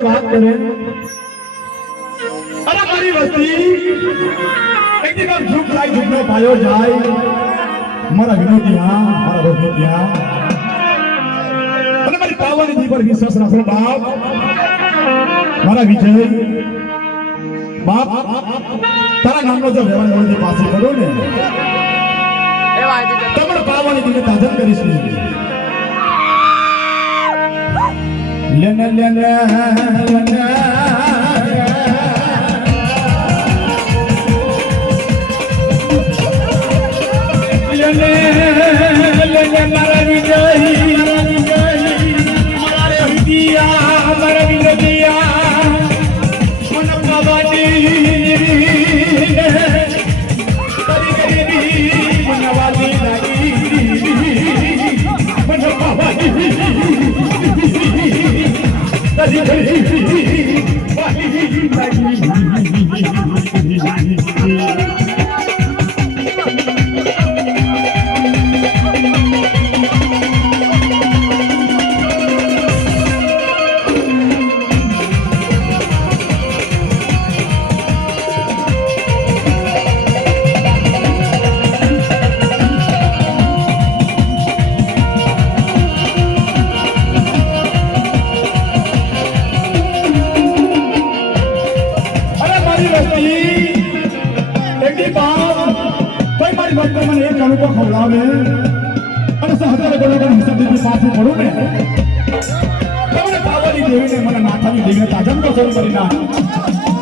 बात करें अरे मारी वस्ती एक दिन हम झुक जाए झुकनो पायो जाए मारा विनोदिया मारा भगवतिया अरे मारी पावन दी पर विश्वास रखो बाप मारा विजय बाप तारा नाम नो जो व्यवहार होने पास करो ने तमण पावन दी ने ताजन करीश ने लेने लेने लेने लेने लेने मारा विजय मारा विदिया मारा विनोदिया मन पावानी करी करी मनवाली लगी मन पावानी करी करी खवड़ावे અને સહજાર ગણોગણ હિસાબ દીધી પાછું પડું ને તમને પાવાની દેવીને મને માથાની દેવીને તાજન તો શરૂ કરી ના